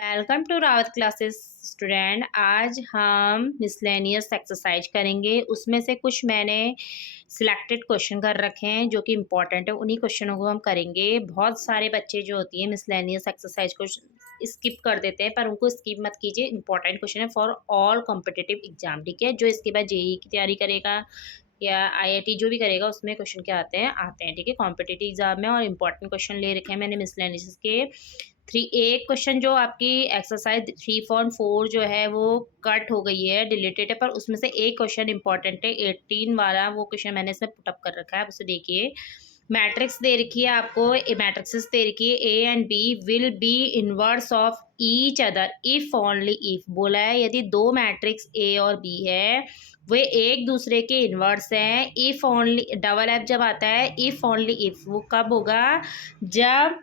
Welcome to Rawat classes student. आज हम miscellaneous exercise करेंगे। उसमें से कुछ मैंने सिलेक्टेड क्वेश्चन कर रखे हैं जो कि इम्पोर्टेंट है, उन्हीं क्वेश्चनों को हम करेंगे। बहुत सारे बच्चे जो होती हैं मिसलेनियस एक्सरसाइज को स्किप कर देते हैं, पर उनको स्किप मत कीजिए। इंपॉर्टेंट क्वेश्चन है फॉर ऑल कॉम्पिटिटिव एग्जाम, ठीक है। जो इसके बाद जेई की तैयारी करेगा या आईआईटी जो भी करेगा उसमें क्वेश्चन क्या आते हैं, ठीक है, कॉम्पिटिटिव एग्जाम में। और इंपॉर्टेंट क्वेश्चन ले रखे हैं मैंने मिसलेनियस के एक क्वेश्चन जो आपकी एक्सरसाइज 3.4 जो है वो कट हो गई है, डिलीटेड है, पर उसमें से एक क्वेश्चन इंपॉर्टेंट है 18 वाला। वो क्वेश्चन मैंने इसमें पुटअप कर रखा है, आप उसे देखिए। मैट्रिक्स दे रखी है आपको, मैट्रिक्सेस दे रखी है। A and B will be inverse of each other if only if. बोला है यदि दो मैट्रिक्स ए और बी है वे एक दूसरे के इनवर्स हैं। इफ ओनली, डबल एफ जब आता है, इफ ओनली इफ, वो कब होगा? जब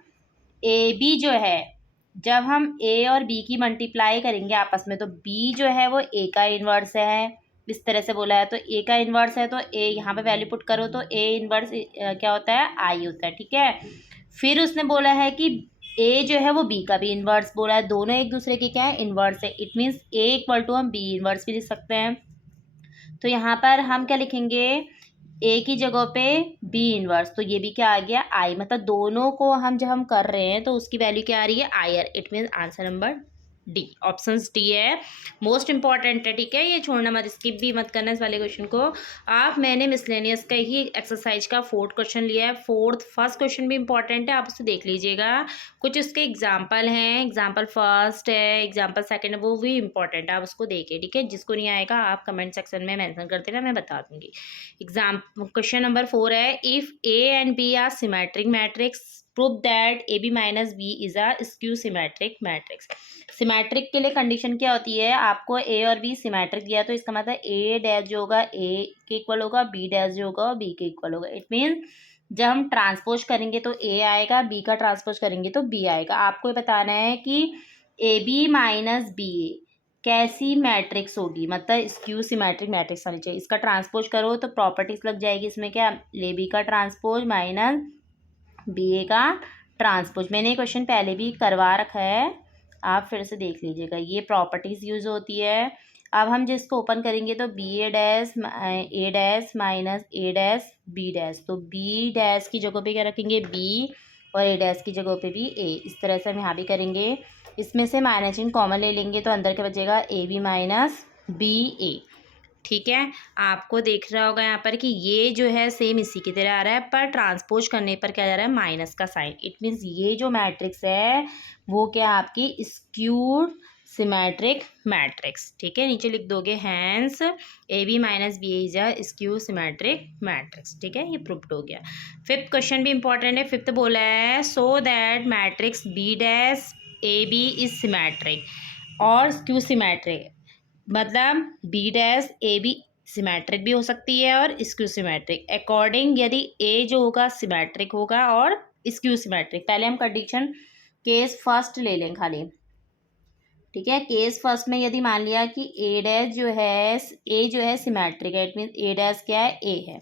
ए बी जो है, जब हम ए और बी की मल्टीप्लाई करेंगे आपस में, तो बी जो है वो ए का इन्वर्स है। इस तरह से बोला है, तो ए का इन्वर्स है तो ए यहाँ पे वैल्यू पुट करो तो ए इन्वर्स क्या होता है? आई होता है, ठीक है। फिर उसने बोला है कि ए जो है वो बी का भी इन्वर्स बोला है। दोनों एक दूसरे के क्या है? इन्वर्स है। It means A equal to हम बी इन्वर्स भी लिख सकते हैं। तो यहाँ पर हम क्या लिखेंगे? ए की जगह पे बी इनवर्स, तो ये भी क्या आ गया? आई। मतलब दोनों को हम जब हम कर रहे हैं तो उसकी वैल्यू क्या आ रही है? आयर। It mean answer number D, option D है। मोस्ट इंपॉर्टेंट है, ठीक है, ये छोड़ना मत, स्किप भी मत करना इस वाले क्वेश्चन को आप। मैंने मिसलेनियस का ही एक्सरसाइज का 4th क्वेश्चन लिया है। फर्स्ट क्वेश्चन भी इंपॉर्टेंट है, आप उसे देख लीजिएगा। कुछ इसके एग्जाम्पल हैं, एग्जाम्पल फर्स्ट है, एग्जाम्पल सेकेंड है, वो भी इंपॉर्टेंट है, आप उसको देखिए, ठीक है। जिसको नहीं आएगा आप कमेंट सेक्शन में मेंशन कर देना, मैं बता दूंगी। क्वेश्चन नंबर 4 है, if A and B are symmetric matrix prove that A B minus B is a skew symmetric matrix. Symmetric के लिए कंडीशन क्या होती है? आपको ए और बी सिमेट्रिक दिया तो इसका मतलब ए डैश जो होगा ए के इक्वल होगा, बी डैश जो होगा बी के इक्वल होगा। इट मीन जब हम ट्रांसपोज करेंगे तो ए आएगा, बी का ट्रांसपोज करेंगे तो बी आएगा। आपको ये बताना है कि ए बी माइनस बी कैसी मैट्रिक्स होगी, मतलब स्क्यू सिमेट्रिक मैट्रिक्स आनी चाहिए। इसका ट्रांसपोज करो तो प्रॉपर्टीज लग जाएगी इसमें, क्या? ए बी का ट्रांसपोज माइनस बी ए का ट्रांसपोज। मैंने ये क्वेश्चन पहले भी करवा रखा है, आप फिर से देख लीजिएगा। ये प्रॉपर्टीज यूज होती है। अब हम जिसको ओपन करेंगे तो बी ए डैश माइनस ए डैश बी डैश, तो बी डैश की जगह पे क्या रखेंगे? बी, और ए डैश की जगह पे भी ए। इस तरह से हम यहाँ भी करेंगे। इसमें से माइनस चिन्ह कॉमन ले लेंगे तो अंदर क्या बचेगा? ए बी माइनस बी ए, ठीक है। आपको देख रहा होगा यहाँ पर कि ये जो है सेम इसी की तरह आ रहा है, पर ट्रांसपोज करने पर क्या जा रहा है? माइनस का साइन। इट मीन्स ये जो मैट्रिक्स है वो क्या आपकी स्क्यूड सिमेट्रिक मैट्रिक्स, ठीक है। नीचे लिख दोगे hence A B minus B is a skew symmetric matrix, ठीक है, ये प्रूव्ड हो गया। 5th क्वेश्चन भी इंपॉर्टेंट है। 5th बोला है so that matrix B dash A B is symmetric और स्क्यू सिमेट्रिक। मतलब B dash A B symmetric भी हो सकती है और स्क्यू सिमेट्रिक, अकॉर्डिंग यदि ए जो होगा सिमेट्रिक होगा और स्क्यू सिमेट्रिक। पहले हम कंडीशन केस फर्स्ट ले लें खाली, ठीक है। केस फर्स्ट में यदि मान लिया कि ए डैश जो है, ए जो है सिमेट्रिक है, इट मीन ए डैश क्या है? ए है।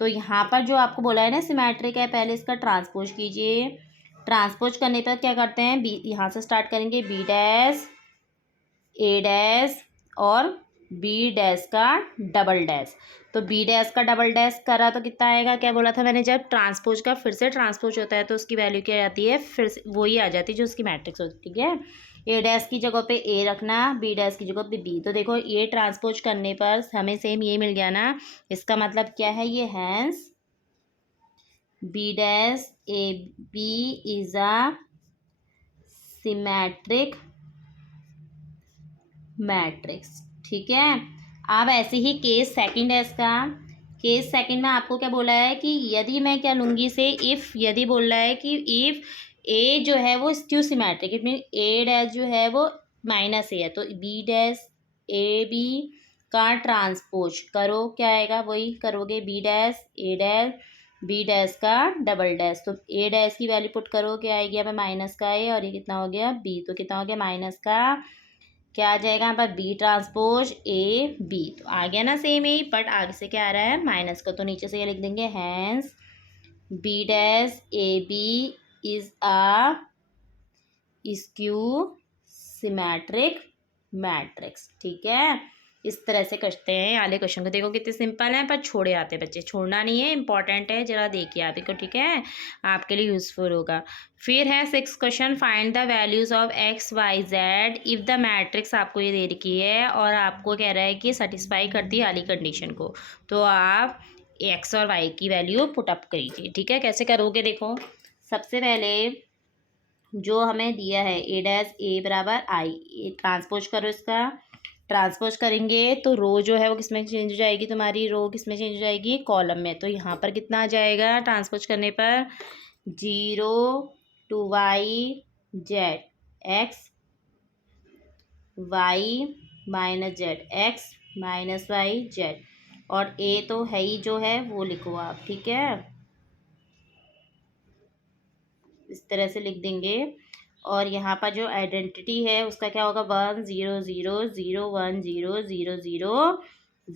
तो यहाँ पर जो आपको बोला है ना सिमेट्रिक है, पहले इसका ट्रांसपोज कीजिए। ट्रांसपोज करने पर क्या करते हैं? बी, यहाँ से स्टार्ट करेंगे, बी डैश ए डैश और बी डैश का डबल डैश। तो बी डैश का डबल डैश करा तो कितना आएगा? क्या बोला था मैंने? जब ट्रांसपोज का फिर से ट्रांसपोज होता है तो उसकी वैल्यू क्या आती है? फिर से वही आ जाती है जो उसकी मैट्रिक्स होती है, ठीक है। ए डैश की जगह पे ए रखना, बी डैश की जगह पे बी। तो देखो ये ट्रांसपोज करने पर हमें सेम ये मिल गया ना। इसका मतलब क्या है? ये hence B dash A B is a symmetric matrix, ठीक है। अब ऐसे ही केस सेकंड है इसका। केस सेकंड में आपको क्या बोला है कि यदि मैं क्या लूँगी से, इफ़, यदि बोल रहा है कि इफ़ ए जो है वो skew symmetric, it mean A dash जो है वो माइनस ए है, तो बी डैश ए बी का ट्रांसपोज करो, क्या आएगा? वही करोगे, बी डैश ए डैश बी डैश का डबल डैश। तो ए डैश की वैल्यू पुट करो, क्या आएगी? हमें माइनस का ए, और ये कितना हो गया? बी। तो कितना हो गया? माइनस का क्या आ जाएगा यहाँ पर? B transpose A B. तो आ गया ना सेम ही, बट आगे से क्या आ रहा है? माइनस का। तो नीचे से ये लिख देंगे hence B dash A B is a skew symmetric matrix. ठीक है, इस तरह से करते हैं वाले क्वेश्चन को। देखो कितने सिंपल हैं पर छोड़े आते बच्चे, छोड़ना नहीं है, इंपॉर्टेंट है, जरा देखिए आप इसको। ठीक है, आपके लिए यूजफुल होगा। फिर है 6 question, find the values of X Y Z if the matrix आपको ये दे रखी है और आपको कह रहा है कि सेटिस्फाई करती है वाली कंडीशन को, तो आप एक्स और वाई की वैल्यू पुट अप करिए। ठीक है, कैसे करोगे देखो, सबसे पहले जो हमें दिया है ए डैश ए बराबर आई, ट्रांसपोज करो, इसका ट्रांसपोज करेंगे तो रो जो है वो किस में चेंज हो जाएगी, तुम्हारी रो किस में चेंज हो जाएगी, कॉलम में। तो यहाँ पर कितना आ जाएगा ट्रांसपोज करने पर, 0 two Y Z X Y minus Z X minus Y Z, और ए तो है ही जो है वो लिखो आप। ठीक है, इस तरह से लिख देंगे। और यहाँ पर जो आइडेंटिटी है उसका क्या होगा, 1 0 0 0 1 0 0 0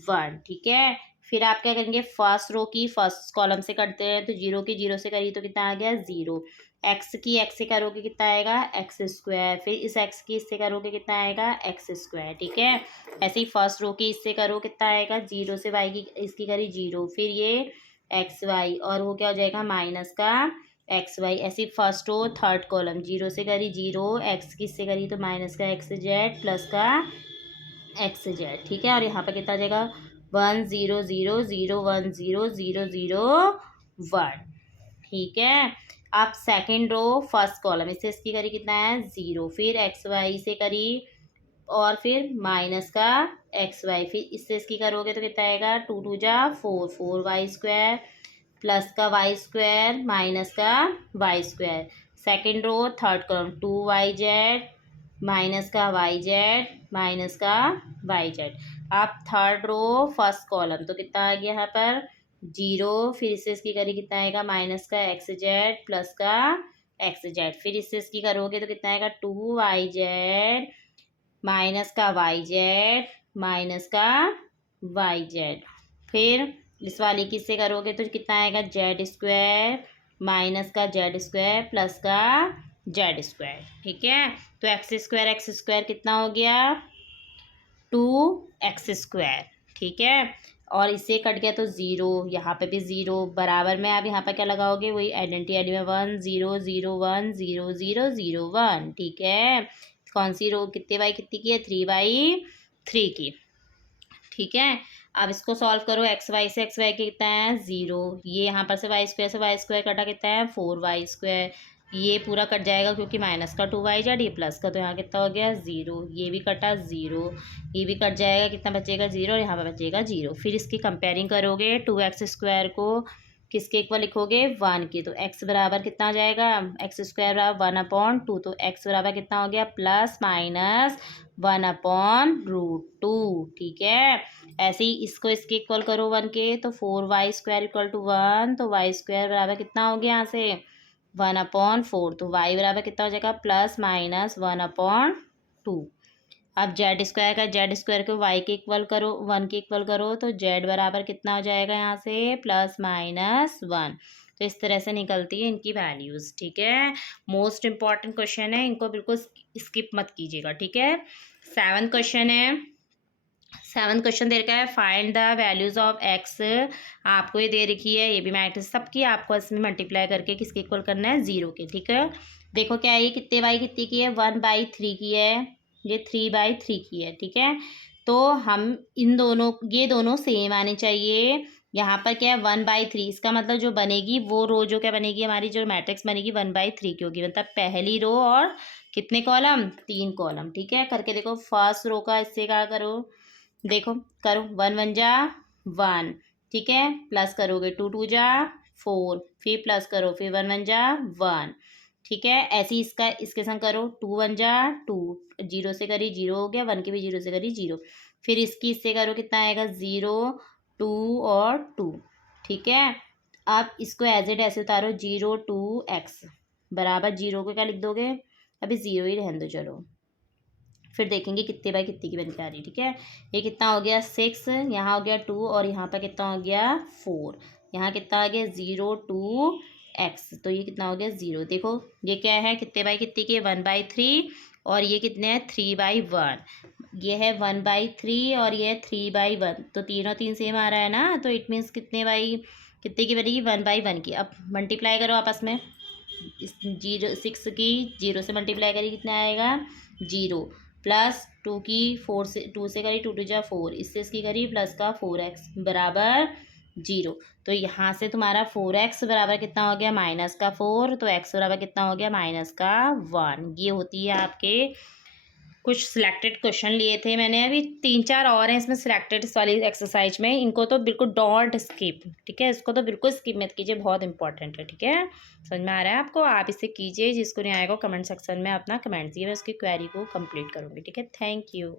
1। ठीक है, फिर आप क्या करेंगे, फर्स्ट रो की फर्स्ट कॉलम से करते हैं, तो 0 की 0 से करिए तो कितना आ गया 0। एक्स की एक्स से करोगे कितना आएगा एक्स स्क्वायर, फिर इस एक्स की इससे करोगे कितना आएगा एक्स स्क्वायर। ठीक है, ऐसे ही फर्स्ट रो की इससे करो कितना आएगा, 0 से वाई की इसकी करी 0, फिर ये एक्स वाई और वो क्या हो जाएगा माइनस का एक्स वाई। ऐसी फर्स्ट रो थर्ड कॉलम, 0 से करी 0, एक्स की से करी तो माइनस का एक्स जेड प्लस का एक्स जेड। ठीक है, और यहाँ पर कितना आ जाएगा 1 0 0 0 1 0 0 0 1। ठीक है, अब सेकंड रो फर्स्ट कॉलम, इससे इसकी करी कितना है 0, फिर एक्स वाई से करी और फिर माइनस का एक्स वाई, फिर इससे इसकी करोगे तो कितना आएगा 2 2 जा 4 4 वाई स्क्वायर प्लस का वाई स्क्वायर माइनस का Y square. Second row third column 2 Y Z minus का वाई जेड माइनस का वाई जेड। अब थर्ड रो फर्स्ट कॉलम, तो कितना आ गया यहाँ पर 0, फिर इससे इसकी करी कितना आएगा माइनस का एक्स जेड प्लस का एक्स जेड, फिर इससे इसकी करोगे तो कितना आएगा 2 वाई जेड माइनस का वाई जेड माइनस का वाई जेड, फिर इस वाली की से करोगे तो कितना आएगा जेड स्क्वायर माइनस का जेड स्क्वायर प्लस का जेड स्क्वायर। ठीक है, तो एक्स स्क्वायर कितना हो गया 2x स्क्वायर। ठीक है, और इससे कट गया तो 0, यहाँ पे भी 0 बराबर में। आप यहाँ पर क्या लगाओगे, वही आइडेंटिटी एलिमेंट 1 0 0 1 0 0 0 1। ठीक है, कौन सी रो कितने बाई कितनी की है 3/3 की। ठीक है, अब इसको सॉल्व करो, एक्स वाई से एक्स वाई के कितना है 0, ये यहाँ पर से वाई स्क्वायर कटा कितना है 4 वाई स्क्वायर, ये पूरा कट जाएगा क्योंकि माइनस का 2 वाई जेड, ये प्लस का तो यहाँ कितना हो गया 0, ये भी कटा 0, ये भी कट जाएगा, कितना बचेगा 0 और यहाँ पर बचेगा 0। फिर इसकी कंपेयरिंग करोगे 2x स्क्वायर को किसके इक्वल लिखोगे 1 के, तो x बराबर कितना हो जाएगा एक्स स्क्वायर बराबर 1/2, तो x बराबर कितना हो गया प्लस माइनस 1/√2। ठीक है, ऐसे ही इसको इसके इक्वल करो 1 के, तो 4y स्क्वायर इक्वल टू 1, तो y स्क्वायर बराबर कितना हो गया यहाँ से 1/4, तो y बराबर कितना हो जाएगा प्लस माइनस 1/2। अब जेड स्क्वायर को y के इक्वल करो 1 के इक्वल करो, तो z बराबर कितना हो जाएगा यहाँ से प्लस माइनस 1। तो इस तरह से निकलती है इनकी वैल्यूज़। ठीक है, मोस्ट इम्पॉर्टेंट क्वेश्चन है, इनको बिल्कुल स्किप मत कीजिएगा। ठीक है, 7 क्वेश्चन है, 7 क्वेश्चन दे रखा है, find the values of x. आपको ये दे रखी है, ये भी मैट्रिक्स सबकी आपको इसमें मल्टीप्लाई करके किसके इक्वल करना है 0 के। ठीक है, देखो क्या है, ये कितने बाई कितनी की है 1/3 की है, ये 3/3 की है। ठीक है, तो हम इन दोनों, ये दोनों सेम आने चाहिए। यहाँ पर क्या है 1/3, इसका मतलब जो बनेगी वो रो जो क्या बनेगी हमारी, जो मैट्रिक्स बनेगी 1/3 की होगी, मतलब पहली रो और कितने कॉलम 3 कॉलम। ठीक है, करके देखो, फर्स्ट रो का इससे क्या करो, देखो करो 1 1 जा 1, ठीक है, प्लस करोगे 2 2 जा 4, फिर प्लस करो, फिर 1 1 जा 1। ठीक है, ऐसे ही इसका इसके संग करो 2 1 जा 2, 0 से करी 0 हो गया, 1 के भी 0 से करी 0, फिर इसकी इससे करो कितना आएगा 0 2 और 2। ठीक है, अब इसको एज इट ऐसे उतारो 0 2 x बराबर 0 को क्या लिख दोगे, अभी 0 ही रहने दो चलो, फिर देखेंगे कितने बाई कितने की बन के आ रही है। ठीक है, ये कितना हो गया 6, यहाँ हो गया 2 और यहाँ पर कितना हो गया 4, यहाँ कितना आ गया 0 2 x, तो ये कितना हो गया 0। देखो ये क्या है, कितने बाई कितने की 1/3, और ये कितने हैं 3/1, ये है 1/3 और ये है 3/1, तो तीनों तीन सेम आ रहा है ना, तो इट मीन्स कितने की बनेगी 1/1 की। अब मल्टीप्लाई करो आपस में, इस 6 की 0 से मल्टीप्लाई करी कितना आएगा 0, प्लस 2 की 4 से 2 से करी 2 2 जा 4, इससे इसकी करी प्लस का 4x बराबर 0। तो यहाँ से तुम्हारा 4x बराबर कितना हो गया -4, तो x बराबर कितना हो गया -1। ये होती है आपके कुछ सिलेक्टेड क्वेश्चन लिए थे मैंने, अभी 3 4 और हैं इसमें सिलेक्टेड वाली एक्सरसाइज में, इनको तो बिल्कुल डोंट स्किप, ठीक है, इसको तो बिल्कुल स्किप मत कीजिए, बहुत इंपॉर्टेंट है, ठीक है। समझ में आ रहा है आपको, आप इसे कीजिए, जिसको नहीं आएगा कमेंट सेक्शन में अपना कमेंट दिए, मैं उसकी क्वेरी को कंप्लीट करूँगी, ठीक है। Thank you.